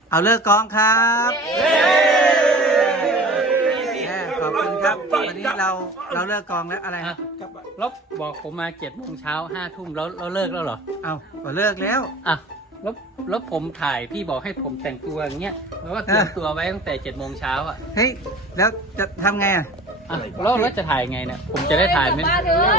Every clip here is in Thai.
เอาเลิกกองครับขอบคุณครับวันนี้เราเลิกกองแล้วอะไรนะแล้วบอกผมมา7 โมงเช้า5 ทุ่มแล้วเราเลิกแล้วเหรอเอาก็เลิกแล้วอ่ะแล้วผมถ่ายพี่บอกให้ผมแต่งตัวอย่างเงี้ยแล้วก็เตรียมตัวไว้ตั้งแต่7 โมงเช้าอ่ะเฮ้ยแล้วจะทำไงอ่ะแล้วจะถ่ายไงเนี่ยผมจะได้ถ่ายไหม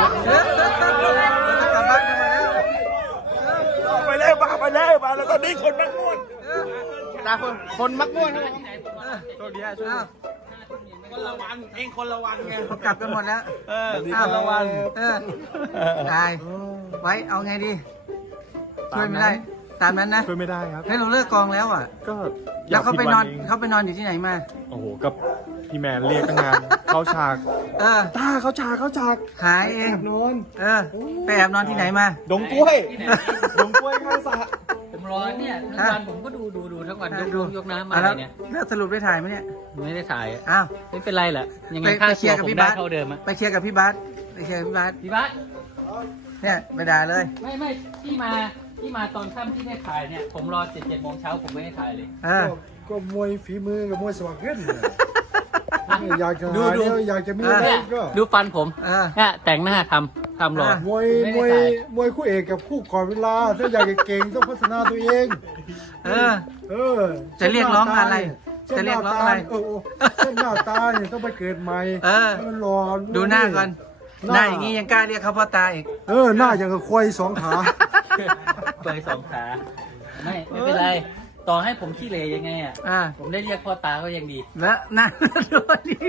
กลับบ้านกันมาแล้วไปแล้วมาแล้วตอนนี้คนมักม่วนตาคนมักม่วนนะตัวเดียวช่วยคนละวันเองคนละวันไงเขากลับกันหมดแล้วคนละวันตายไว้เอาไงดีช่วยไม่ได้ตามนั้นนะช่วยไม่ได้ครับเฮ้ยเราเลิกกองแล้วอ่ะก็แล้วเขาไปนอนย่เขาไปนอนอยู่ที่ไหนมาโอ้โหกับพี่แมนเรียกตั้งนาน เข้าฉาก ตาเข้าฉากหายเองนอนไปแอบนอนที่ไหนมาดงกล้วยที่ไหนดงกล้วยข้างสระผมรอเนี่ยทั้งวันผมก็ดูทั้งวันยกน้ำมาแล้วเนี่ยแล้วสรุปได้ถ่ายไหมเนี่ยไม่ได้ถ่ายอะอ้าวไม่เป็นไรแหละยังไงไปค่าเคลีตัยว ร์กับผมพี่ได้บาสเท่าเดิมอะไปเคลียร์กับพี่บาสไปเคลียร์กับพี่บาสพี่บัสเนี่ยไปด่าเลยไม่ที่มาตอนค่ำที่ได้ถ่ายเนี่ยผมรอ7 โมงเช้าผมไม่ได้ถ่ายเลยก็มวยฝีมือกับมวยสมัครเล่นเนี่ยอยากจะดูหาเนี่ยอยากจะมีอะไรเนี่ยก็ดูฟันผมเออเนี่ยแต่งหน้าทำรอมวยไม่มได้วยถ่ายมวยคู่เอกกับคู่ก่อนเวลา ถ้าอยากจะเก่งต้องพัฒนาตัวเองเออเออจะเรียกร้องอะไรเส้นจะหเรียน้ากร้องตาอะไรเส้นหน้าตาเนี่ยต้องไปเกิดใหม่เออให้มันหล่อดูหน้าก่อนหน้าอย่างนี้ยังกล้าเรียกเขาพ่อตาอีกหน้าอย่างกับควายสองขาเคย2 ขาไม่เป็นไรต่อให้ผมขี้เหร่ยังไงอ่ะอ่าผมได้เรียกพ่อตาก็ยังดีแล้วหน้าโดนดี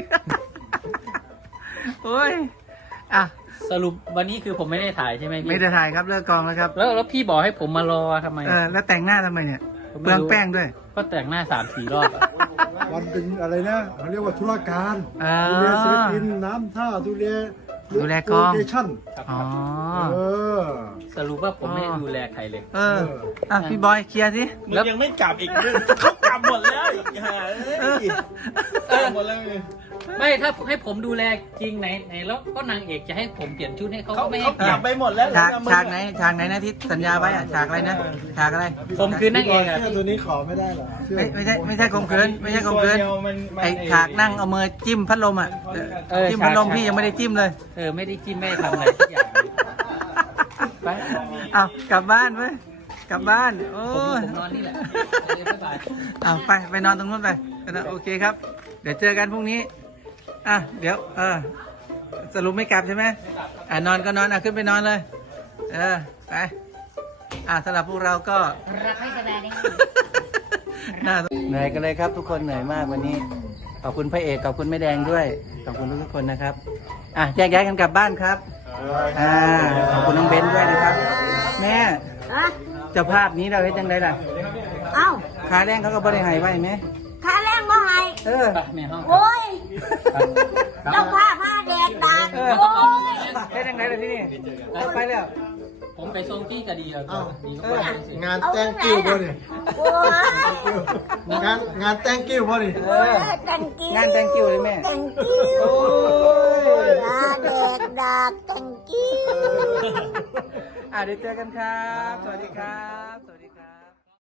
โอ้ยอ่ะสรุปวันนี้คือผมไม่ได้ถ่ายใช่ไหมพี่ไม่ได้ถ่ายครับเลิกกองแล้วครับแล้วพี่บอกให้ผมมารอทำไมแล้วแต่งหน้าทำไมเนี่ยผมไม่เปลืองรู้แป้งด้วยก็แต่งหน้า3-4 รอบอะวันเป็นอะไรนะเขาเรียกว่าธุรการอ่าดูแลศิลปินน้ำท่าดูแลดูแลกองโลเคชั่นอ๋อเออสรุปว่าผมไม่ได้ดูแลใครเลยอ่ะพี่บอยเคลียร์สิมึงยังไม่กลับอีกเขากลับหมดแล้วอีกฮะกลับหมดแล้วไม่ถ้าให้ผมดูแลจริงไหนแล้วก็นางเอกจะให้ผมเปลี่ยนชุดให้เขาเขาก็ไม่ให้เขาเปลี่กยลันบไปหมดแล้วฉากไหนนะที่สัญญาไว้อะฉากอะไรนะฉากอะไรผมคือนางเอกอะเสื้อตัวนี้ขอไม่ได้เหรอไม่ใช่ข่มขืนไม่ใช่ข่มขืนไอ้ฉากนั่งเอามือจิ้มพัดลมอ่ะจิ้มพัดลมพี่ยังไม่ได้จิ้มเลยไม่ได้จิ้มไม่ได้ทำอะไรทุกอย่างเลยไปเอากลับบ้านไหมกลับบ้านโอ้ผมนอนนี่แหละบ๊ายบายเอาไปนอนตรงนู้นไปโอเคครับ เดี๋ยวเจอกันพรุ่งนี้เดี๋ยวสรุปไม่กลับใช่ไหมนอนก็นอนขึ้นไปนอนเลยไปสำหรับพวกเราก็รักให้แสดงได้เหนื่อยกันเลยครับทุกคนเหนื่อยมากวันนี้ขอบคุณพระเอกขอบคุณแม่แดงด้วยขอบคุณทุกคนนะครับแยกย้ายกันกลับบ้านครับขอบคุณน้องเบนด้วยนะครับแม่เจ้าภาพนี้เราเฮ็ดยังไงล่ะเอ้าค่าแรงเขาก็บริหารไว้ไหมค่าแรงบ่ให้ไปแม่ห้องโอ้ยเจ้าผ้าผ้าแดกดากโอ้ยเฮ็ดยังไงล่ะที่นี่ไปแล้วผมไปส่งที่กะดีเอาดีก็ไปเสร็จงานแต่งกิ้วบ่นี่โอ้ยงานแต่งกิ้วบ่นี่แต่งกิ้วงานแต่งกิ้วเลยแม่แต่งกิ้วผ้าแดกดากแต่งกิ้วเดี๋ยวเจอกันครับสวัสดีครับสวัสดีครับ